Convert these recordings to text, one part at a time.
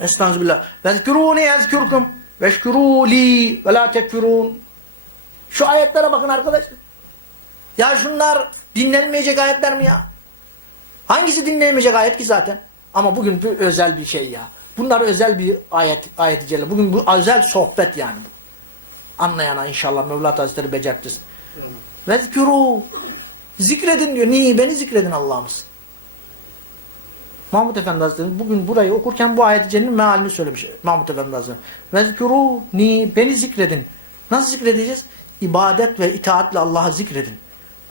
Estağfirullah. Vezkuruni ezkurkum. Veşkuru li ve la tekfurun. Şu ayetlere bakın arkadaşlar. Ya şunlar dinlenmeyecek ayetler mi ya? Hangisi dinleyemeyecek ayet ki zaten? Ama bugün bir özel bir şey ya. Bunlar özel bir ayet, ayet-i celle. Bugün bu özel sohbet yani bu. Anlayana inşallah Mevla Hazretleri becertirsin. Vezkuru. Zikredin diyor. Niye? Beni zikredin Allah'ımız. Mahmud Efendi Hazretleri bugün burayı okurken bu ayet-i cellenin mealini söylemiş Mahmud Efendi Hazretleri. Vezkuru ni beni zikredin. Nasıl zikredeceğiz? İbadet ve itaatle Allah'a zikredin.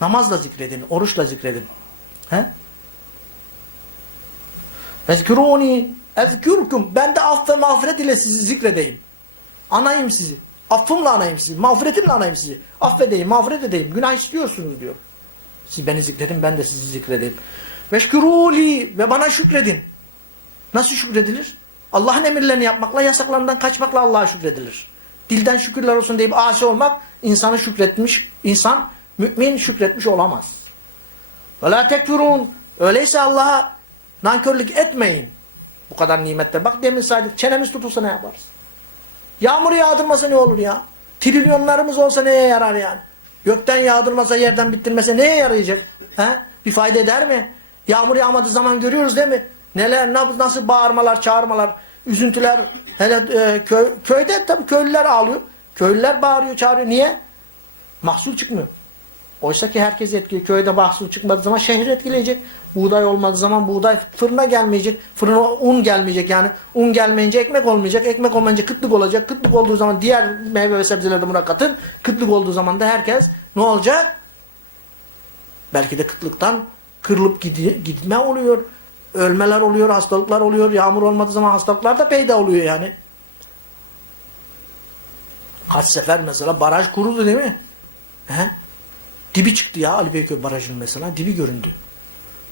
Namazla zikredin, oruçla zikredin. He? Vezkuruni ezkürküm. Ben de af ve mağfiret ile sizi zikredeyim. Anayım sizi. Affımla anayım sizi. Mağfiretimle anayım sizi. Affedeyim, mağfiret edeyim. Günah istiyorsunuz diyor. Siz beni zikredin, ben de sizi zikredeyim. Veşkuruli ve bana şükredin. Nasıl şükredilir? Allah'ın emirlerini yapmakla, yasaklarından kaçmakla Allah'a şükredilir. Dilden şükürler olsun deyip asi olmak, insanı şükretmiş, insan mümin şükretmiş olamaz. Ve la tekfurun. Öyleyse Allah'a nankörlük etmeyin. Bu kadar nimetler. Bak demin saydık, çenemiz tutulsa ne yaparız? Yağmur yağdırmasa ne olur ya? Trilyonlarımız olsa neye yarar yani? Gökten yağdırmasa, yerden bittirmese neye yarayacak? He? Bir fayda eder mi? Yağmur yağmadığı zaman görüyoruz değil mi? Neler, nasıl bağırmalar, çağırmalar, üzüntüler. Hele e, köy, köyde tabii köylüler ağlıyor. Köylüler bağırıyor, çağırıyor. Niye? Mahsul çıkmıyor. Oysa ki herkes etkili. Köyde mahsul çıkmadığı zaman şehir etkileyecek. Buğday olmadığı zaman buğday fırına gelmeyecek. Fırına un gelmeyecek yani. Un gelmeyince ekmek olmayacak. Ekmek olmayınca kıtlık olacak. Kıtlık olduğu zaman diğer meyve ve sebzeleri de buna katın. Kıtlık olduğu zaman da herkes ne olacak? Belki de kıtlıktan kırılıp gitme oluyor. Ölmeler oluyor, hastalıklar oluyor. Yağmur olmadığı zaman hastalıklar da peyda oluyor yani. Kaç sefer mesela baraj kuruldu değil mi? He? Dibi çıktı ya Ali Beyköy Barajı'nın mesela. Dibi göründü.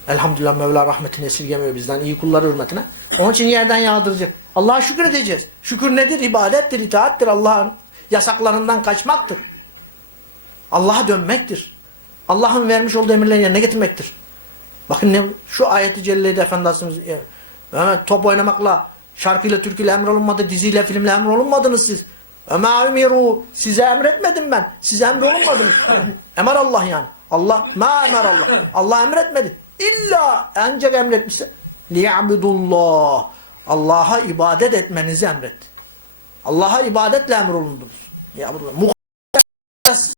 Elhamdülillah Mevla rahmetini esirgemiyor bizden. iyi kulları hürmetine. Onun için yerden yağdıracak. Allah'a şükür edeceğiz. Şükür nedir? İbadettir, itaattir. Allah'ın yasaklarından kaçmaktır. Allah'a dönmektir. Allah'ın vermiş olduğu emirleri yerine getirmektir. Bakın ne şu ayeti celleydi Efendimiz hemen top oynamakla, şarkıyla, türküyle emrolunmadı, diziyle, filmle emrolunmadınız siz. Öma ümiru size emretmedim ben. Size emrolunmadınız. Emar Allah yani. Allah ma emar Allah. Allah emretmedi. İlla ancak emretmişse liya'budullah. Allah'a ibadet etmenizi emretti. Allah'a ibadetle emrolundunuz. Muhlis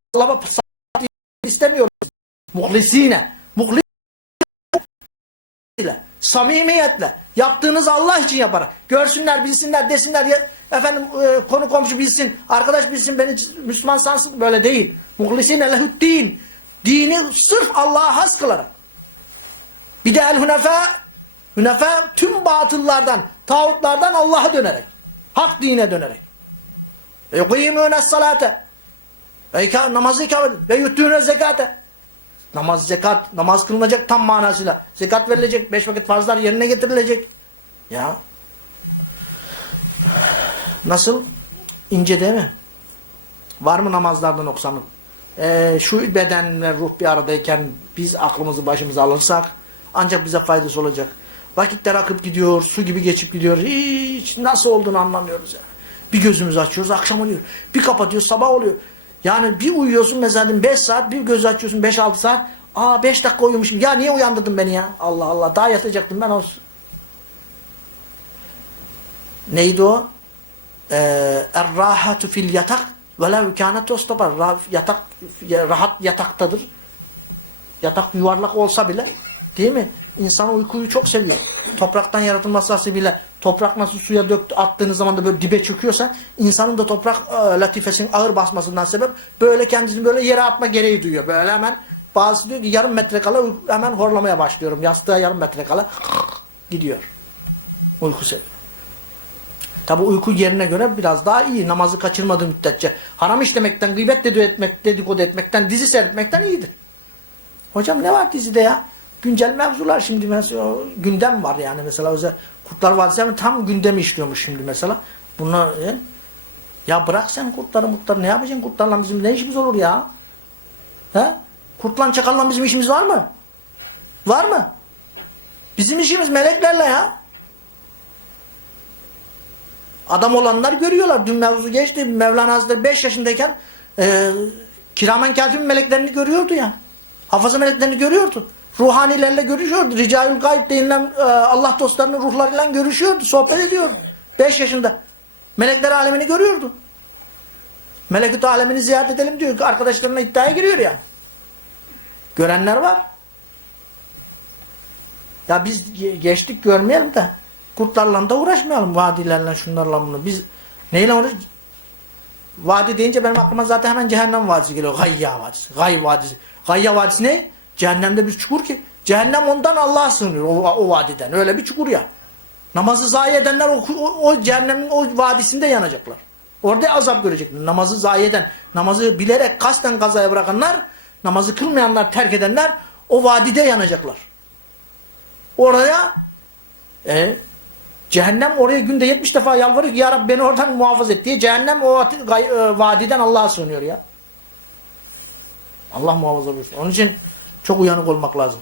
istemiyoruz. Muhlisine. Muhlis samimiyetle, yaptığınız Allah için yaparak, görsünler, bilsinler, desinler, ya, efendim e, konu komşu bilsin, arkadaş bilsin, beni Müslüman sansın, böyle değil. Muhlisine lehüddin, dini sırf Allah'a has kılarak. Bir de el hünefe, hünefe tüm batıllardan, tağutlardan Allah'a dönerek, hak dine dönerek. Ve yukîmûne salate, namazı ikamet, ve yuttûne zekate, Namaz, zekat, namaz kılınacak tam manasıyla. Zekat verilecek, beş vakit farzlar yerine getirilecek. Ya. Nasıl? İnce değil mi? Var mı namazlarda noksanlık? Ee, şu beden ve ruh bir aradayken biz aklımızı başımıza alırsak ancak bize faydası olacak. Vakitler akıp gidiyor, su gibi geçip gidiyor. Hiç nasıl olduğunu anlamıyoruz yani. Bir gözümüzü açıyoruz, akşam oluyor. Bir kapatıyoruz, sabah oluyor. Yani bir uyuyorsun mesela 5 saat, bir göz açıyorsun 5-6 saat. Aa 5 dakika uyumuşum. Ya niye uyandırdın beni ya? Allah Allah daha yatacaktım ben olsun. Neydi o? Ee, Er-rahatu fil yatak ve la kânet tostabar. Yatak, rahat yataktadır. Yatak yuvarlak olsa bile değil mi? İnsan uykuyu çok seviyor. Topraktan yaratılması bile toprak nasıl suya döktü, attığınız zaman da böyle dibe çöküyorsa insanın da toprak e, latifesinin ağır basmasından sebep böyle kendisini böyle yere atma gereği duyuyor. Böyle hemen bazısı diyor ki yarım metre kala hemen horlamaya başlıyorum. Yastığa yarım metre kala gidiyor. Uyku seviyor. Tabi uyku yerine göre biraz daha iyi. Namazı kaçırmadığı müddetçe. Haram işlemekten, gıybet dedikodu, dedikodu etmekten, dizi seyretmekten iyidir. Hocam ne var dizide ya? Güncel mevzular şimdi mesela gündem var yani mesela özel Kurtlar Vadisi tam gündemi işliyormuş şimdi mesela. Bunlar e, ya bırak sen kurtları mutları ne yapacaksın kurtlarla bizim ne işimiz olur ya? He? Kurtlan çakalla bizim işimiz var mı? Var mı? Bizim işimiz meleklerle ya. Adam olanlar görüyorlar. Dün mevzu geçti. Mevlana Hazretleri 5 yaşındayken e, kiramen katibin meleklerini görüyordu yani. Hafıza meleklerini görüyordu. Ruhanilerle görüşüyordu. Ricaül Gayb denilen e, Allah dostlarının ruhlarıyla görüşüyordu. Sohbet ediyordu. 5 yaşında. Melekler alemini görüyordu. Melekut alemini ziyaret edelim diyor. Arkadaşlarına iddiaya giriyor ya. Görenler var. Ya biz ge- geçtik görmeyelim de kurtlarla da uğraşmayalım vadilerle şunlarla bunu. Biz neyle uğraş? Vadi deyince benim aklıma zaten hemen cehennem vadisi geliyor. Gayya vadisi. Gay vadisi. Gayya vadisi ne? Cehennemde bir çukur ki. Cehennem ondan Allah'a sığınıyor o, o vadiden. Öyle bir çukur ya. Namazı zayi edenler o, o, o cehennemin o vadisinde yanacaklar. Orada azap görecekler. Namazı zayi eden, namazı bilerek kasten kazaya bırakanlar, namazı kılmayanlar, terk edenler o vadide yanacaklar. Oraya e, cehennem oraya günde 70 defa yalvarıyor ki ya Rabbi beni oradan muhafaza et diye cehennem o e, vadiden Allah'a sığınıyor ya. Allah muhafaza buyursun. Onun için çok uyanık olmak lazım.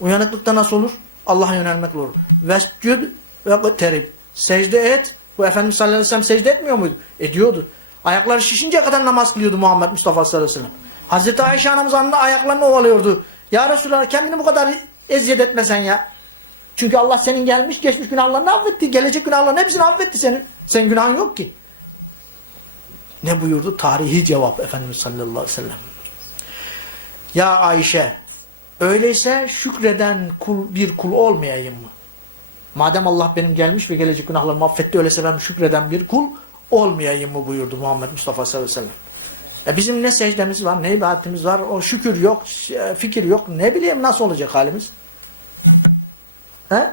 Uyanıklıkta nasıl olur? Allah'a yönelmekle olur. Vescüd ve terib. Secde et. Bu Efendimiz sallallahu aleyhi ve sellem secde etmiyor muydu? Ediyordu. Ayakları şişinceye kadar namaz kılıyordu Muhammed Mustafa sallallahu aleyhi ve sellem. Hazreti Ayşe anamız anne ayaklarını ovalıyordu. Ya Resulallah kendini bu kadar eziyet etmesen ya. Çünkü Allah senin gelmiş geçmiş günahlarını affetti. Gelecek günahların hepsini affetti senin. Senin günahın yok ki. Ne buyurdu? Tarihi cevap Efendimiz sallallahu aleyhi ve sellem. Ya Ayşe öyleyse şükreden kul, bir kul olmayayım mı? Madem Allah benim gelmiş ve gelecek günahlarımı affetti öyleyse ben şükreden bir kul olmayayım mı buyurdu Muhammed Mustafa sallallahu aleyhi ve sellem. E bizim ne secdemiz var ne ibadetimiz var o şükür yok fikir yok ne bileyim nasıl olacak halimiz? He?